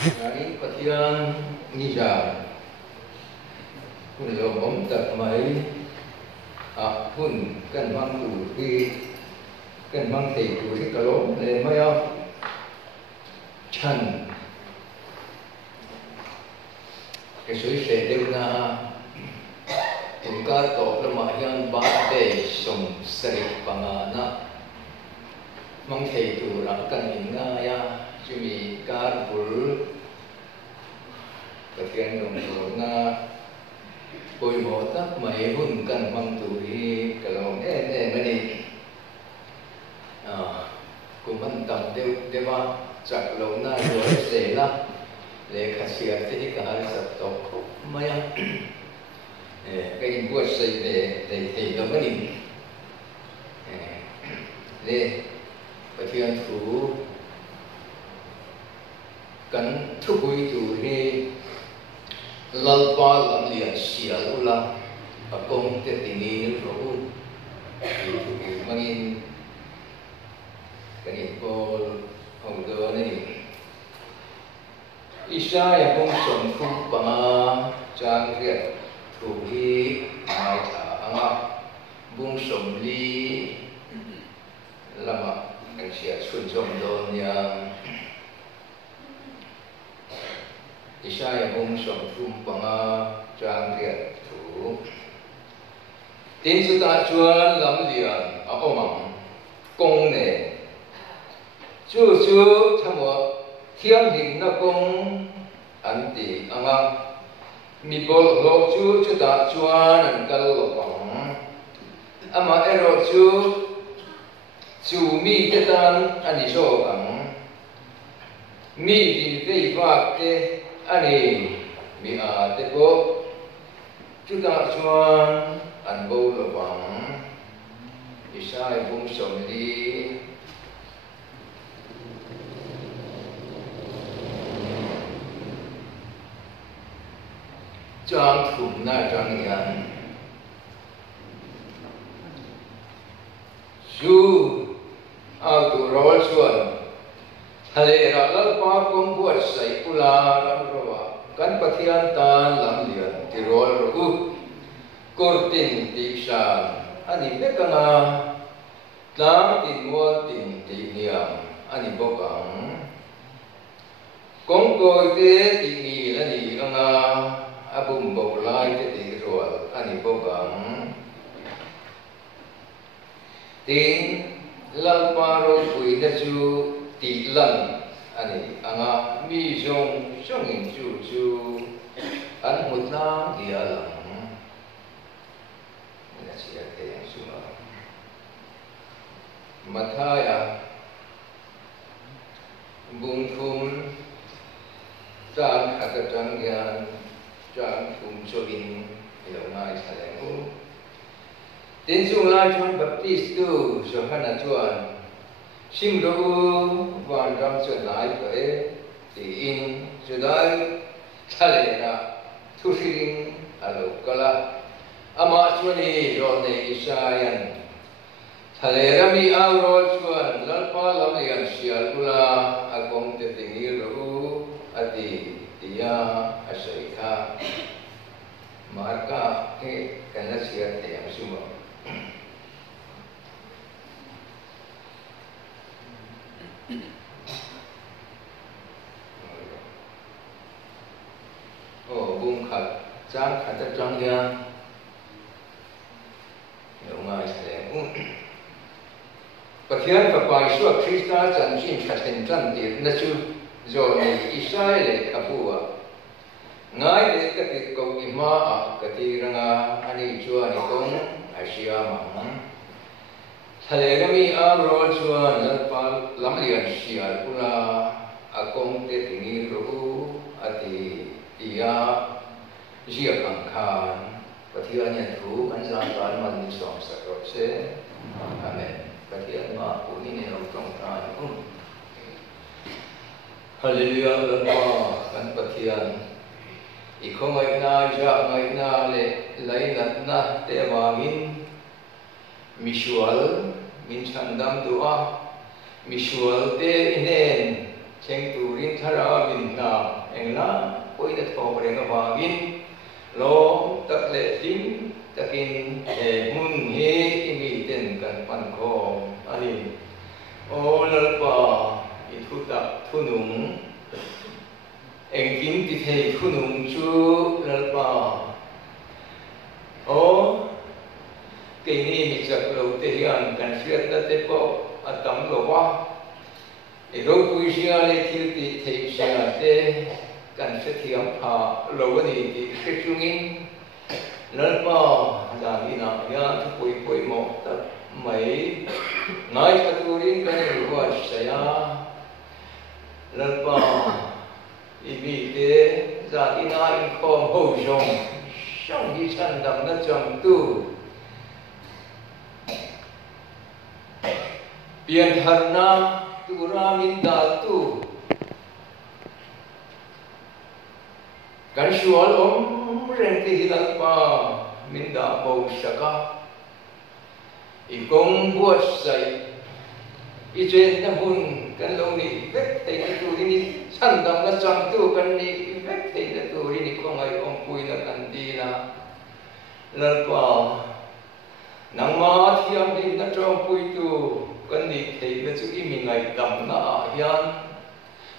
Ngài Phật Thiên nghi rằng kun lo om tak mai kun kan mang tu khi kan mang thầy tu khi cả lỗ lên mai chân cái suy sẽ đều na chúng ta tổ là mà hiện ba đề sông sari pangana mang thầy tu ra kan inga ya chumi kar bul Kekian dong na koi mo tak mai hun kan mang tu hi kalau mani kuman tam dewa chak lo na yo se la le khasia te ka har sat to maya cái bữa xây để nó mới đi để Kekian thủ kan thu bui tu hi lalpa lam lian sial ula akong te tingi ro itu mangin kanin pol hong do ni isa ya pong som khu pa chang riat thu hi mai tha anga bung som li lama ang sia chun som don yang Isaya bung som thum panga chang riat thu tin su ta chuan lam lian a omang kong ne chu thamo thiam ding na kong an ti anga mi bol lo chu ta chuan an kal lo pang ama ero chu mi te tan ani so ang mi din vei vak te ani mi a te ko chu ta chuan an bo lo bang isai bung som li chang thum na chang yan chu a tu rol chuan hale ra lal pa kong buat sai pula ram rowa kan pathian tan lam lian ti rol ru kortin ti shan ani bekanga tlang tin mo tin ti niam ani bokang kong koi te ti ni la ni anga abum bok lai te ti rol ani bokang tin lal pa ro pui na chu ti lan ani anga mi jong in chu an mut na dia lang na sia te yang suma mathaya bung thum chan khata chang yan chan thum chogin lo ngai saleng u tin chung lai chuan baptist tu so hana chuan sim ro van ram chuan lai pe ti in chudai thale na thu siring alo kala ama chuan ni ro ne isayan thale rami aw ro chuan lalpa lam lian sial ula agong te tingi ro ati tia asai kha marka ke kana sia te am sumo bung khát chang khát chang ya nhiều ngày sẽ Pathian và bài số Krista chân chính khát hình chân tiệt na chu rồi này Israel kapua ngay để cái việc cầu ima cái gì ranga ani chua ani kong Asia mang thale kami amro chua lalpa lam lian sial pula akong te tingi ro ati tia zia kang khan Pathian yan thu kan sa kan man som sa ro se amen Pathian ma uni ne ro tong ta hallelujah lalpa kan Pathian ikho ngai na ja ngai na le lai nat na te wangin misual min chandam dua misual te inen cheng turin thara min na engla poi da thok renga wangin lo tak le lim takin mun he imi ten kan pan ko ani o lalpa i thu tak thu nung eng kim ti thei thu nung chu lalpa o cái này mình chắc lâu thế hiện cần xét là thế bộ tấm lâu quá thì rồi cuối giờ này thì thấy sẽ thế cần xét thiam phá lâu này thì sẽ chung in lớn bao là đi nào ya thì cuối một tập mấy nói cái tôi đến cái này của sẽ lớn bao vì thế ra đi nào in không hậu dụng trong đi chân đầm nó trong tu biên thần na tu ra min da tu kan shual om ren ti hilal pa min da bo shaka I kong buat sai I chen na hun kan lo ni vek thei na tu ni san dam na chang tu kan ni vek thei na tu ni kong ai om pui na kan di na lal pa nang ma thiam din na trong pui tu kan ni thei na chu I mi ngai dam na hian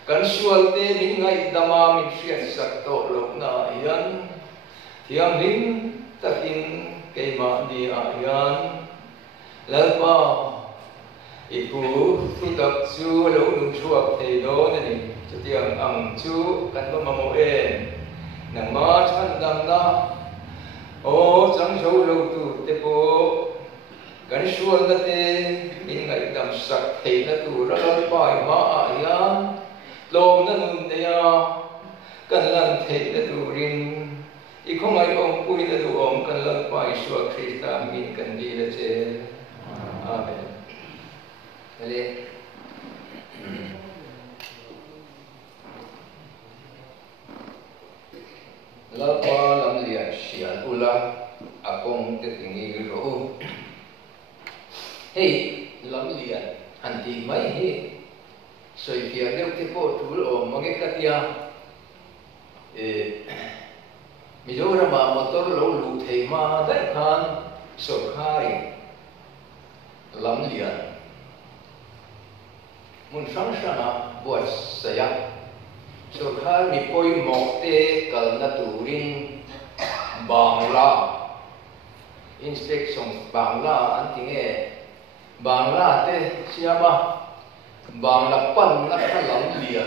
kan sual te ni ngai dama min hriat sak to lo na hian thiam hin takin ke ma ni a hian lalpa I pu thu tak chu lo nu chuak thei do na ni chu tiang ang chu kan ma mo en nang ma chan dam na o chang zo lo tu te po kan sual na te min ngai dam sak thei na tu ra pai ma a hian lom na nun te ya kan lan thei na tu rin I không ai om pui na tu om kan lan pai suak Krista min kan di la che amen ale la pa lam lia sian ula akong te tingi ro hey lam lia anti mai he soi pia deu te po tu lo mange katia Mizoram motor lo lu thei ma dai khan so khai lam lia mun sang sana buat saya so khai mi poi mo te kal na turin Bangla inspection Bangla antinge Bangla te siapa Bangla pan na lam lia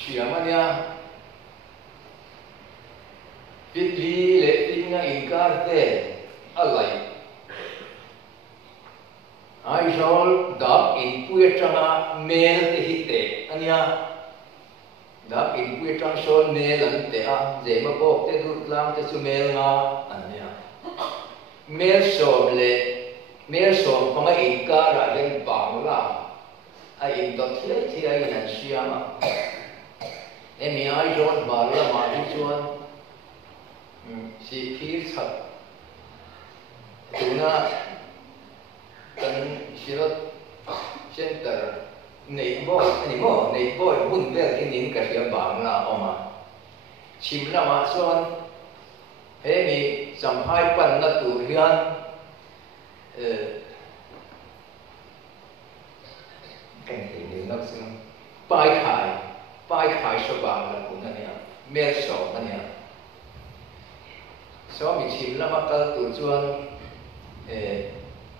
siapa dia Pitli le tinga inkarte alai ai sol da in puetanga mel te hite ania da in puetang sol mel an te a je ma bok te dut lam te su mel nga ania mel som panga inkara den Bangla ai in dot thia in siama emi ai sol Bangla ma di chuan si phir thật tuna kan sirot center nei bo hun vel in ka sia Bangla oma chim na ma son he mi samphai pan na tu hian kan ni nak sing pai khai so Bangla kun ania mel so ania so mi chim lama kal tu chuan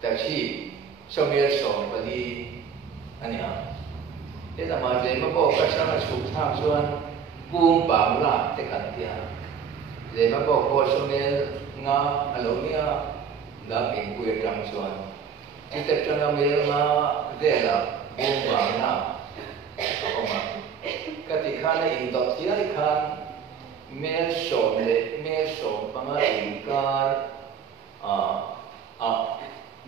ta chi so mel so pali ania e da ma je ma bo ka sa chu tham chuan bum Bangla te kan tia je ma bo ko so mel nga alo nia la king pui tang chuan ti te chana mel nga de la bum Bangla oma ka ti khana in dot ti ai khan mel som panga inkar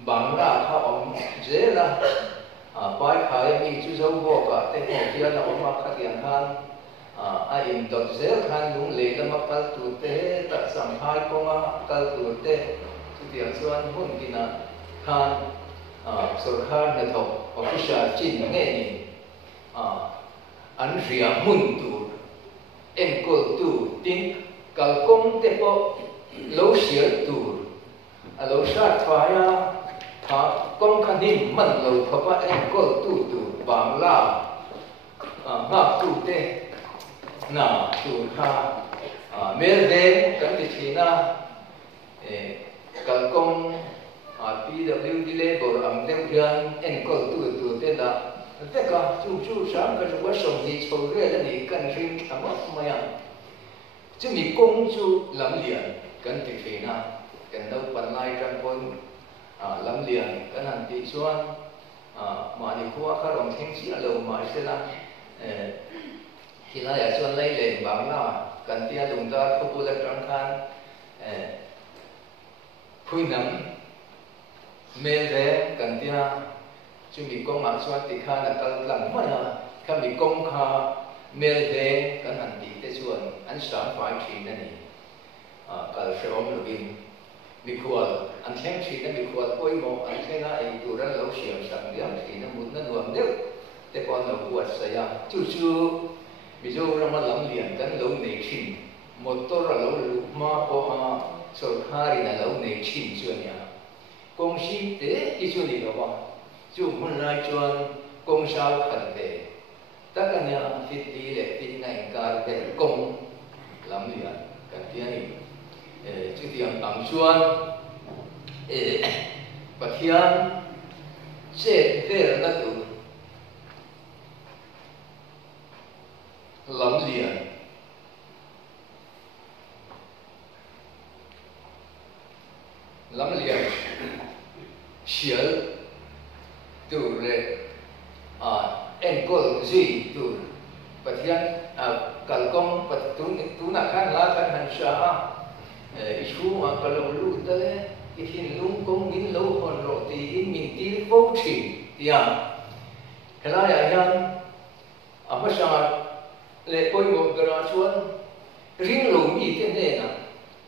Bangla kha om zela pai khai mi chu zo bo ka te ho tia na om kha tiang khan a in dot zel khan lung le la ma kal tu te ta sam hai ko ma kal tu te tu tiang chuan hun kina khan sarkar na thok official chin nge ni an ria mun tur en kol tu tin kal kong te po lo sial tur a lo sat phaya tha kong khanim man lo phapa en kol tu bang la ngap tu te na tu kha mel den kan ti thina kal kong PWD labor am deuh hian en kol tu te da te ka chu sang ka wa som ni chho re la ni kan ring thama maya chu mi kong chu lam lian kan ti thina kan no pan lai kan pon lam lian kan han ti chuan ma ni khuwa kha rom theng chi alo ma se la hila ya chuan lai le bang la kan tia lung da khopu la tang khan phui nam mel de kan tia chu mi kong ma chuan ti kha na kal lang ma na kha mi kong kha mel de kan han ti te chuan an sang fai thin na ni kal shom lovin mi khual an theng thin na mi khual poi mo an thenga ai tu ran lo siam sang diam thin na mun na nuam deuh te kon lo buat sa ya chu mi zo ra ma lam lian kan lo nei thin motor lo lu ma ko sarkari na lo nei thin chuan ya kong sim te ti chu ni lo ba chu mun lai chuan kong sao khan te takanya fit ti le fit nai kar te kong lam lian kan ti ani chu tiang ang chuan pathian che ver na tu lam lian sial tu le en kol zi tu pathian kal kong pat tu na khan la kan han sha isu ma kal lu ta le ihin lung kong min lo hon ro ti in min ti fo chi tia kala ya yan ama sha le koi mo gra chuan ring lo mi te ne na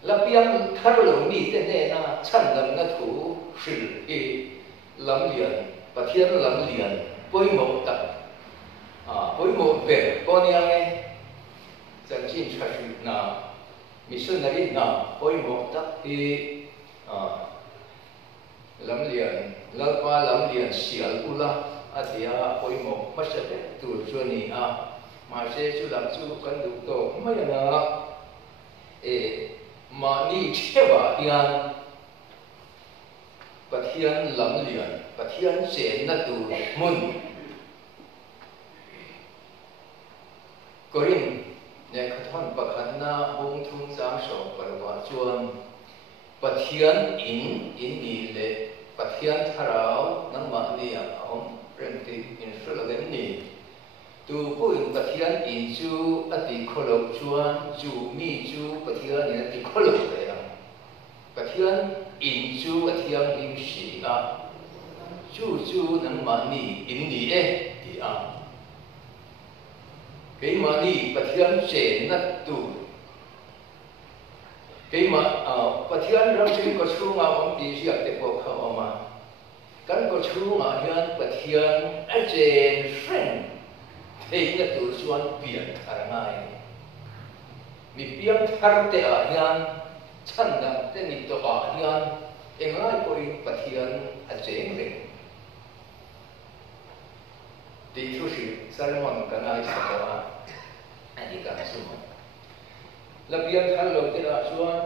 la piang thar lo mi te ne na chan lam na thu shil e lam lian pathian lam lian koi mo ta koi mo ve ko ni ane chan chin cha shi na missionary na koi mo ta e lam lian lalpa lam lian sial ula atia koi mo ma se tu chu ni ma se chu lam chu kan du to ma ya na ma ni chewa hian pathian lam lian pathian se na tu mun korin ne khathon pakhan na bung thung sang so parwa chuan pathian in ni le pathian tharau nang ma ni ahom renti in sulagen ni tu puin pathian in chu ati kholok chuan chu mi chu pathian in ati kholok le pathian in chu athiang him si chu nang ma ni in ni ti cái mà đi pathian se na tu cái mà pathian ram sinh có chu nga bang ti siap te ko kha ma kan ko chu nga hian pathian a chen friend thế na tu chuan pian thar ngai mi piang thar te hian chan dam te ni to hian engai ko in pathian a chen re ti chu shi salmon kanai sa ani ka su labian thal lo te la chuan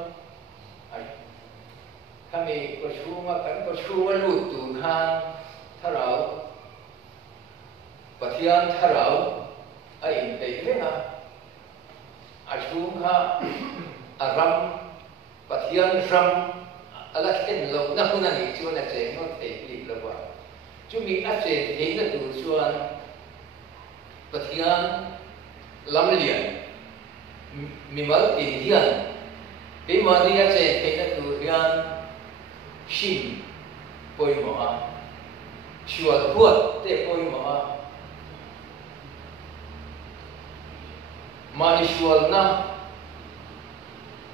kami ko chunga kan ko chunga lu tu khan tharau pathian tharau a in te lenga a chunga aram pathian ram ala ken lo na kuna ni chuan a che no te li lo wa chu mi a che te na tu chuan pathian lam lian mi mal ti hian pe ma ni a che te na tu hian shin poi mo chuan huat te poi mo ma ni chuan na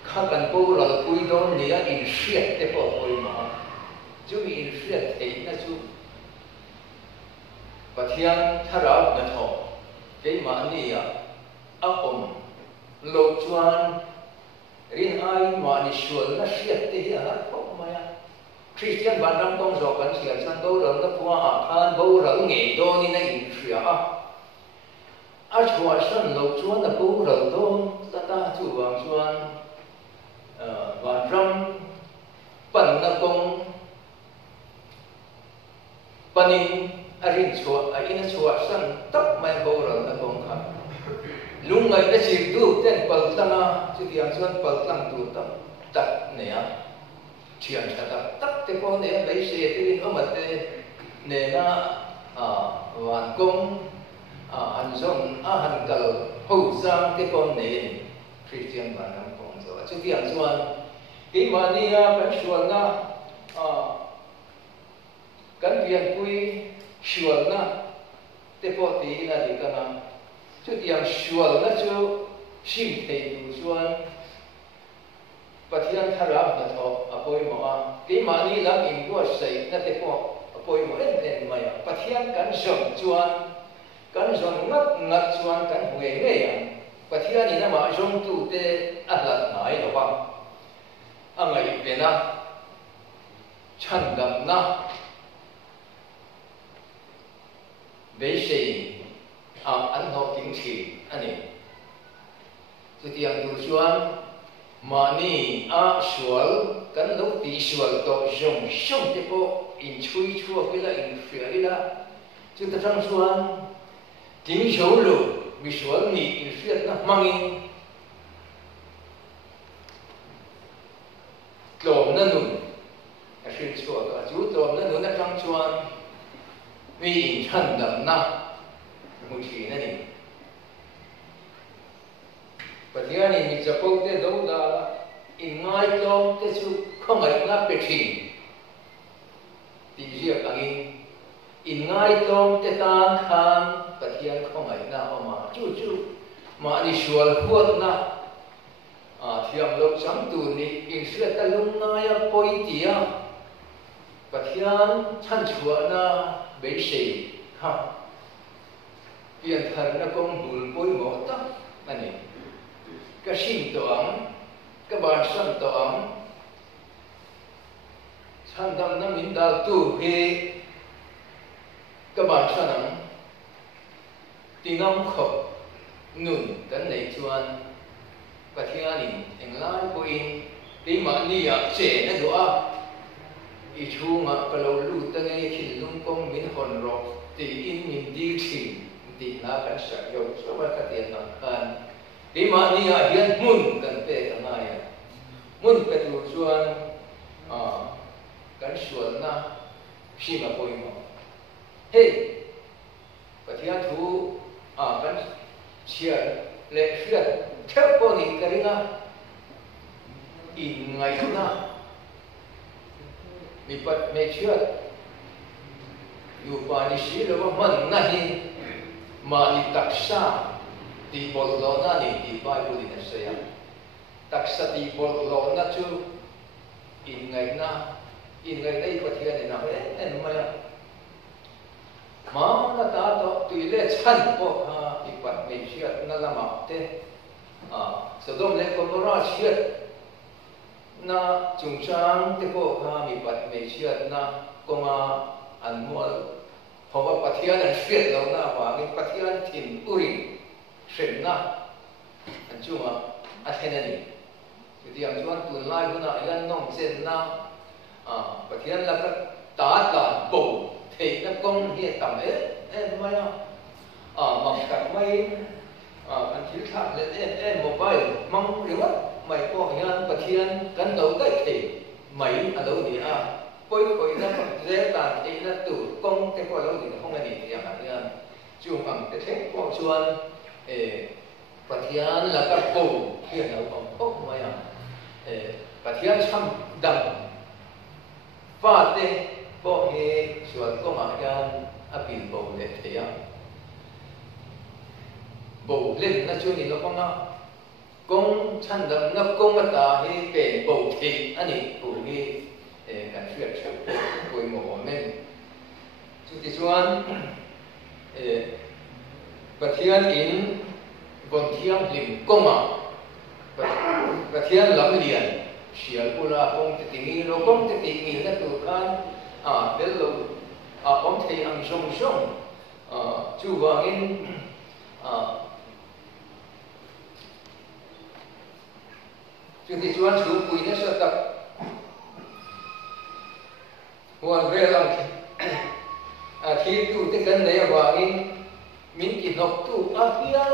kha kan po ral pui don ni a in shiat te po poi mo chu mi in shiat te na chu pathian tharau na tho cái mà ni lo chuan rin ai mà ni sual na siat te hi a khop maya Christian ban ram tong zo kan sia chan do ram na puwa khan bo rang nge do ni na in sia a chua san lo chuan na bo rang do ta chu wang chuan ban ram pan na kong panin arin chua a ina chua san tak mai bo rang na kong kha lung ngai na chi du ten pal tanga chi tiang chuan pal tang tu tam tak ne a chiang ta tak te ko ne bei se te in omate ne na wan kong an zong a han kal ho sang te ko ne Christian ban nam kong zo chi tiang chuan ki mania kan sual na kan vian pui sual na te po ti na di kana chu tiang sual na chu sim thei tu chuan Pathian tharap na tho apoi mo ki mani lam in ko sei na te po apoi mo en mai Pathian kan som chuan kan zon ngat chuan kan hue nge ya Pathian ina ma zong tu te atlat nai lo ba angai pena chan gam na be sei an ho king chi ani chu tiang tu chuan mani a sual kan lo ti sual to jong shom te po in chui chua pila in fria ila chu ta tang chuan ting shou lu mi sual ni in fria na mangin tlom na nun a shin chua ka chu tlom na nun na tang chuan mi in chan dam na mu chi na ni Pathian in chapo te do da in ngai tlom te chu khongai na pe thin ti zia kangin in ngai tlom te tan khan Pathian khongai na oma chu ma ni sual huat na thiam lok cham tu ni in sia ta lung na ya poi tia Pathian chan chua na be sei ha pian thar na kong bul poi mo ta ani ka sim to ang ka ban san to ang san dam na min dal tu he ka ban san ang tingam kho nun kan nei chuan Pathian in lai ko in ti ma ni ya che na do a i chu nga ka lo lu ta nge thin lung kong min hon ro ti in min di thin ti na kan sa yo so ba ka tian na kan di mania hian mun kan pe ka ngai mun pe tu chuan kan sual na sima poi mo hey Pathian thu kan chia le fiat thep po ni ka ringa in ngai na mi pat me chiat yu pa ni si lo man na hi ma ni taksa ti bol lo na ni ti Bible ni saya taksa ti bol lo na chu in ngai dai Pathian ni na en maya ma na ta to tu le chan po ha ti pat me chiat na lama te Sodom le Gomorrah chiat na chung chang te po ha mi pat me chiat na konga an mual Hova Pathian an fiat lo na wa mi Pathian thin uri shen na an chunga a thenani ti ang chuan tun lai huna ilan nong chen na Pathian la ka ta la bo thei na kong hi tam maya mang kat mai an thil thak le mobile mang riwat mai po hian Pathian kan do dai thei mai a lo ni poi na re ta ti na tu kong te po lo ni hong ani ti ang hian chung ang te thek po chuan Pathian là các cụ hiện ở vòng ốc mà Pathian chăm đầm và thế bộ hệ chuẩn có mà gan apin bộ lệ thế à bộ lên nó chưa nhìn nó không nào công chăn đầm nó công mà ta hệ bền bộ thì anh ấy cũng hệ cả chuyện chuyện của một mình chúng ta chuẩn Pathian in bon thiam lim koma Pathian lam lian sial pula kong titingi lo kong titingi na tu kan belo om thei ang song song chu wangin chu ti chuan chu pui na sa tak huan velang thi tu te kan nei wangin min ki nok tu hian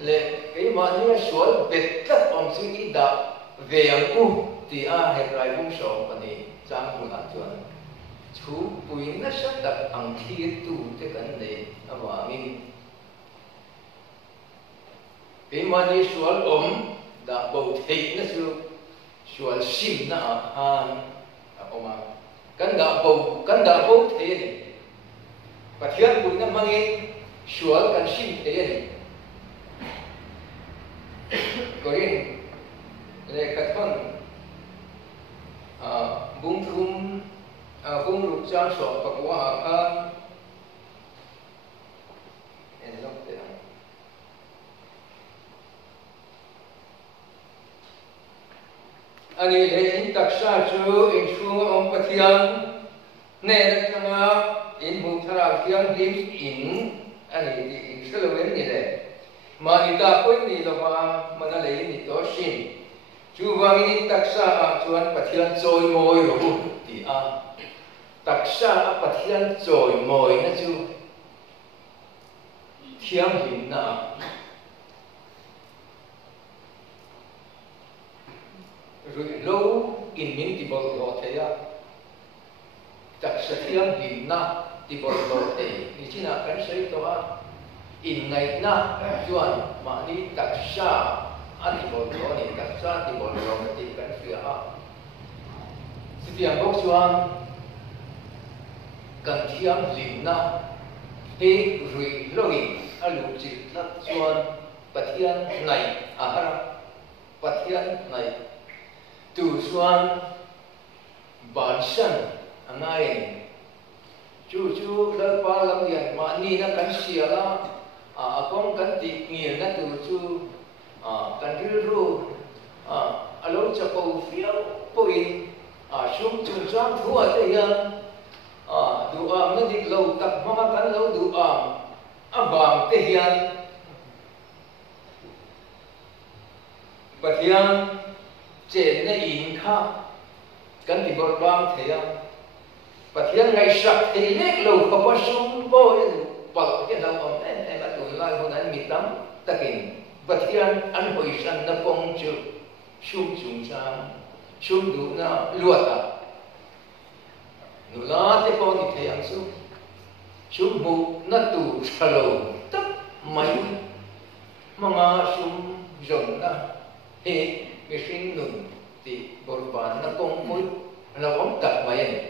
le cái mà như suối bệt tất om suy nghĩ đạo về ang u thì hệ lại vung sầu và này trang hồn ăn chuẩn chú bùi nó sắc đặc ang thi tu thế cái này mà mình cái mà như suối đã bầu thị nó suối sim nó han mà căn đã bầu thị này và thiên bùi nó mang cái suối căn sim thế này Korean le kathon bung thum bung rup chan so pakwa kha en lok te ani le in taksa chu in chu om pathian ne na changa in mu thara thiam lim in ani di in selawen ni le Manita pun ni lama mana lei ni to sin. Cuba ini taksa cuan pathian joy moi ro ti taksa pathian joy moi na chu thiam hin na rồi lâu in min ti bol lo the ya taksa thiam hin na ti bol lo the ni china kan sei to in ngày na chuan mà đi đặc sa anh đi bộ đó thì đặc sa thì bộ đó thì cái phía sự việc bốc chuan cần thiam lim na he rui loi alu chỉ lắc chuan pathian này pathian này từ chuan bản thân angai chu lal pa lam yan ma ni na kan sia la akong kan ti ngil na tu chu kan ril ru alo cha ko fiao poin sum chung chang thua te yan du am na dik lo tak ma kan lo du am abam te yan pathian chen na in kha kan ti bor bang the ya pathian ngai sak te lek lo ka pa sum bo bal ke la om en atun lai hon an mitam takin pathian an hoi san na pong chu sum chung cha sum du na luata nu la te pong ni the yang su sum mu na tu chalo tap mai mga sum jong na he ke sin nun ti borban na pong mui la om tak mai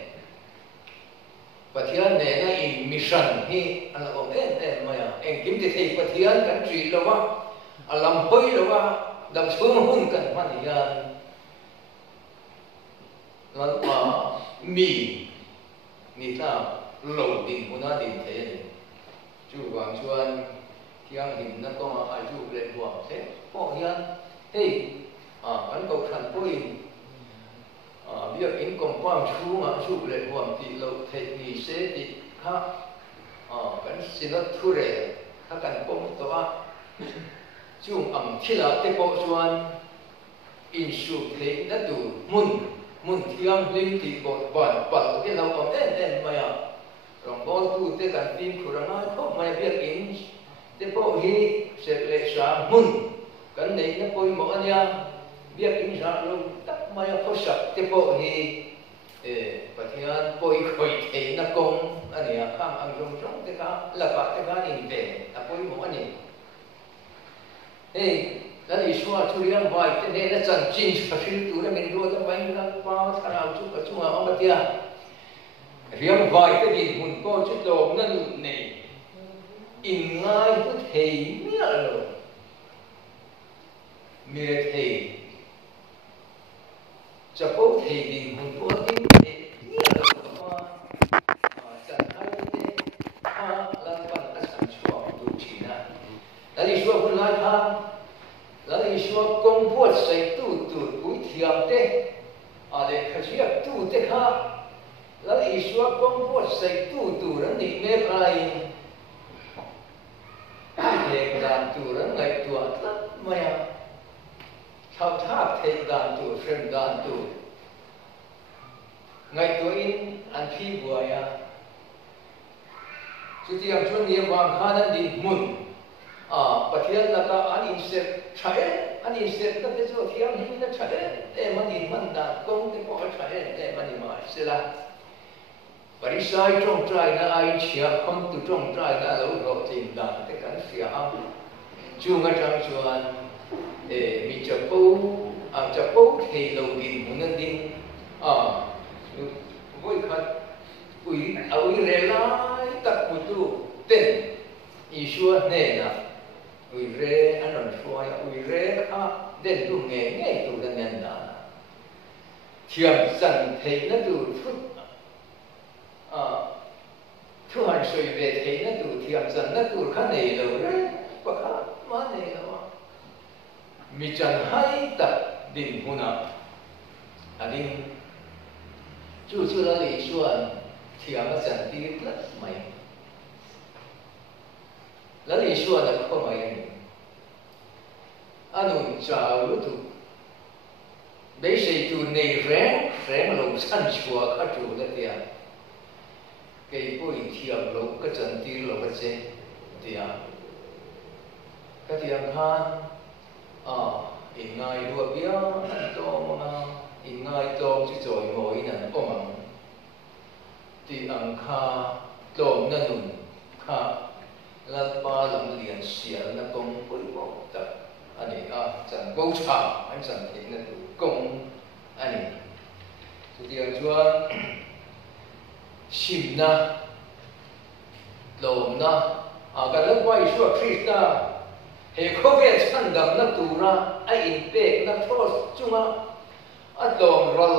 Pathian ne na in mission hi ala om en maya en kim ti thei pathian kan tri lawa alam hoi lawa dam chung hun kan man yan lan mi ni ta lo din huna din the ni chu wang chuan kiang hin na ko ma ai chu le wa thế po yan hey kan ko khan poin việc in công quang chú mà chú lệ hoàn thì lâu thầy nghỉ sẽ thì ha cái xin nó thu rẻ ha cần công to chú khi là cái bộ chuan in su thầy đã đủ mun thiang lim thì bộ bản cái lâu còn en mà rồi bộ tu thế cần phim của nó không mà việc in cái bộ hi sẽ lệ sáng mun cái này nó bôi mỏ nha việc in ra luôn tất mà có sạch cái bộ hi pathian bôi khởi thế nó công anh ấy khang ăn rong cái cá là cả cái cá nhìn về là bôi mỏ anh ấy cái này xóa chú riêng vài cái này nó chẳng chín phải sử dụng để mình đưa cho bánh nó bao thằng nào chút cả chung mà ông bà tia riêng vài cái gì muốn có chút đồ nó lụt này in ngay có thể mía rồi mía thầy cho bố thầy đình muốn có tin để mía rồi mà chẳng hay thế là phần đã sản xuất ha la iswa kong po sai tu ran ni ne kai he dan tu ran ngai tu atla maya thao tháp he dan tu frem dan tu ngai tu in an phi bua ya chu ti am chun ni wang kha nan di mun pathian la ka an in set chae an in set ta te so thiam hi na chae e mani man da kong te ko chae e mani ma sila bari sai trong trai na ai chia không tu trong trai na lo lo tin da te kan sia am chu nga chang chuan e mi cha po thei lo din mun nan din voi khat ui re lai tak mu tu ten Isua ne na ui re anon suaya ui re a den tu nghe tu dan nen na thiam san thei na tu thu han soi về thei na tu thiam san na tu kha nei lo re pa kha ma nei lo mi chan hai tak din huna adin chu la li suan thiam san ti plus mai la li suan la ko mai anun cha lu tu be sei tu nei reng lo san chua kha tu la tia cái bôi thiam lo cái chân ti lo cái che tia cái thiam khan in ngai lua bia to ma in ngai to chi choi ngoi nan o mang ti ang kha to na nun kha la pa lam lian sia na kong pui bo ta ani chan bo cha an chan thi na tu kong ani tu dia chuan sim na lo na ka lo pai shu krista he ko ve chan dam na tu ra a in pe na cross chunga a dom rol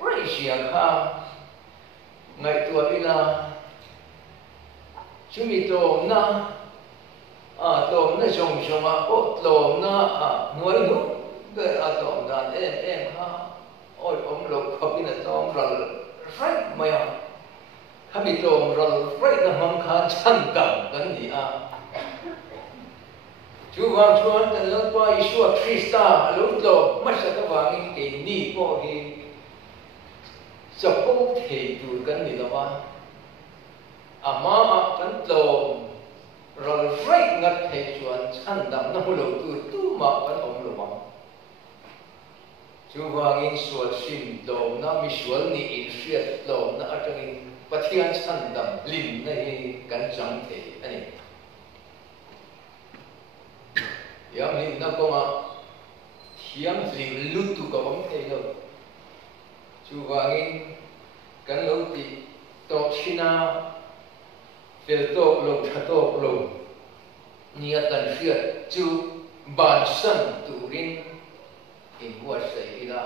praisia kha ngai tu ila chumi to na to na jong jong o to na nuai nu ke to dan em ha oi om lo khopina to rol right maya kami to rol right na mam kha chan kam kan ni chu wang chuan kan lo pa Isua Krista lo to ma sa ka wang ke ni po hi support he tu kan ni lawa ama kan to rol right ngat he chuan chan dam na lo tu ma kan om lo ma chu wang in sual sim do na mi sual ni in siat do na atangin pathian chan dam lim na hi kan chang the ani yang lim na ko ma thiam lim lu tu ka bang the lo chu wang in kan lo ti to china fel to lo tha to lo nia kan fiat chu ban san tu rin in wa sai ila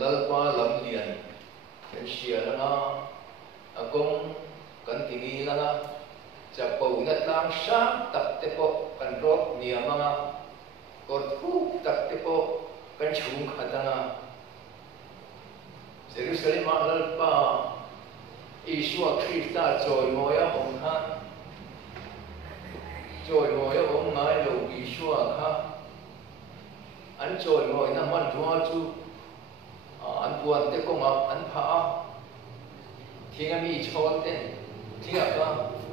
lalpa lam lian kan sia la akong kan tingi la cha po na tlang sa tak te po kan rot nia manga ko thu tak te po kan chung khatanga Jerusalem lalpa Isua Krista choi moya hong kha choi moya hong ngai lo Isua kha an choi moi na man thua chu an puan te ko ma an pha thinga mi chon te thinga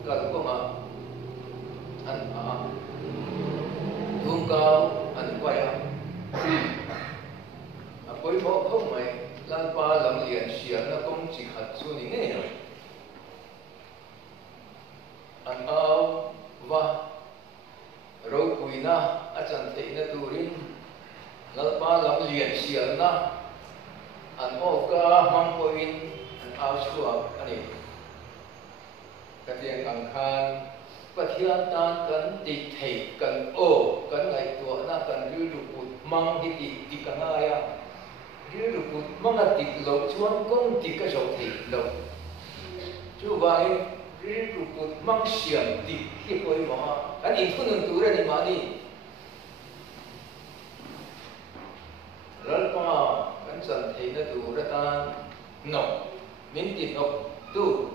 ka ko ma an pha thum cao an quay poi pho không mai lan pa lam lian sia na kong chi khat chu ni ne an au wa ro pui na a chan thei na turin lan pa lam lian sia na an o ka mang ko in an au chu ani ka tiang ang khan pathian tan kan ti thei kan o kan ngai tu na kan lu lu put mang hi ti ka nga ya lu lu put mang a ti lo chuan kong ti ka zo thei lo chu vai lu lu put mang siam ti hi koi ma kan in thun tu ra ni ma ni ral pa kan san thei na tu ra tan no min tin op tu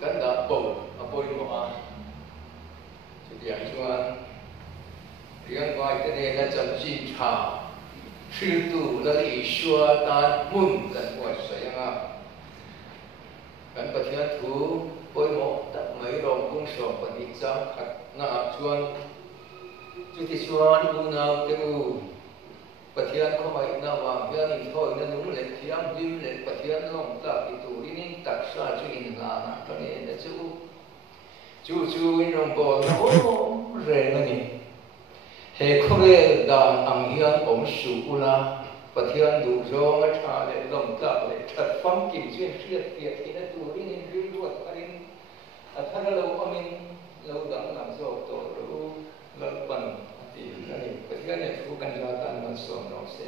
kan da po apoi mo a chu dia chuan riang vai te ne la cham chin tha sư tu la li shua tan mun kan mo sayanga kan pathian thu poi mo tak mai rom kung so pani chang khat na chuan chu ti chuan u na te u pathian ko mai na wa hian in thoi na nung le thiam lim le pathian long ta ki tu rin tak sa chu in la na ka ne na chu in rong bo na o re na ni he khore dan ang hian om su ula pathian du zo nga tha le long ta le that fam kim chen khiat kiat ki na tu rin in ri ruat arin a thara lo amin lo dang lam zo to ru lo pan ti na ni pathian ne thu kan ja tan man som no se